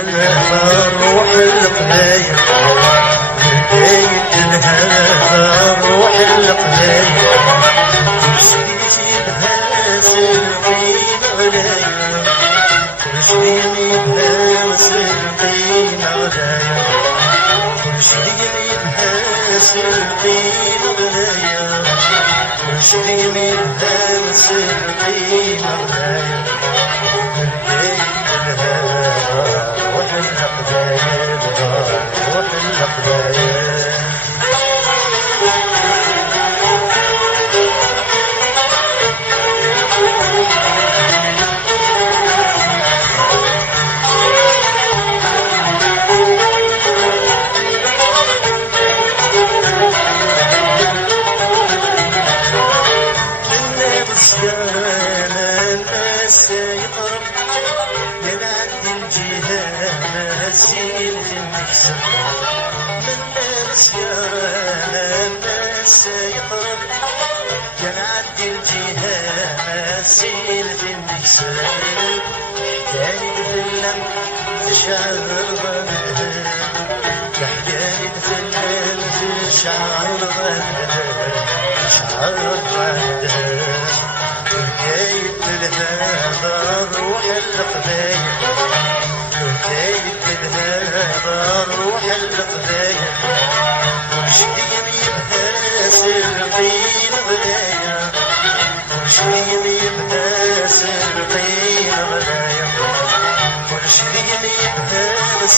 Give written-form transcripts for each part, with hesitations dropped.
الهوى روح القبايل بداية الهوى روح القبايل وشريتها سرقين غلايا وشريتها سرقين غلايا وشريتها سرقين غلايا وشريتها سرقين غلايا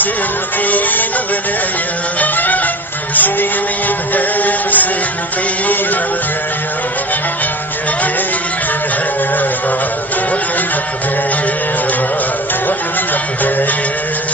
سرقين غلايا وشريني بها سرقين غلايا يا جيد الهوى روح القبايل روح القبايل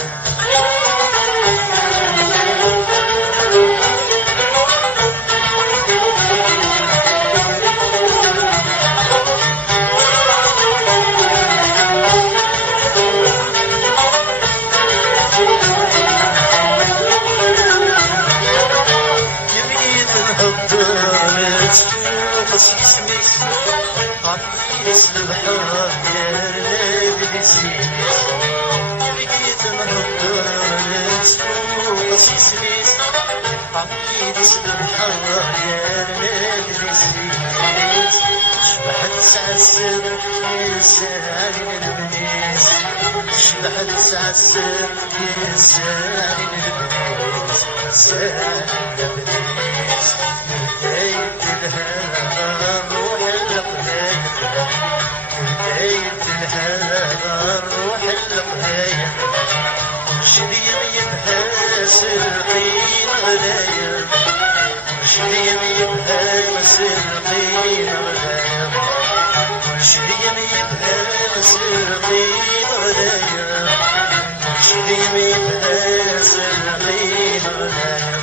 شبحت تعسر يسالي البنيس شبحت تعسر يسالي البنيس سالي البنيس بداية الهوى روح القبايل بداية الهوى روح القبايل شريميتها سرقين غلايا شريميتها سرقين غلايا شريميتها سرقين غلايا شريميتها سرقين غلايا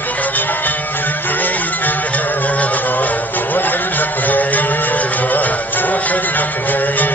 بداية الهوى روح القبايل روح القبايل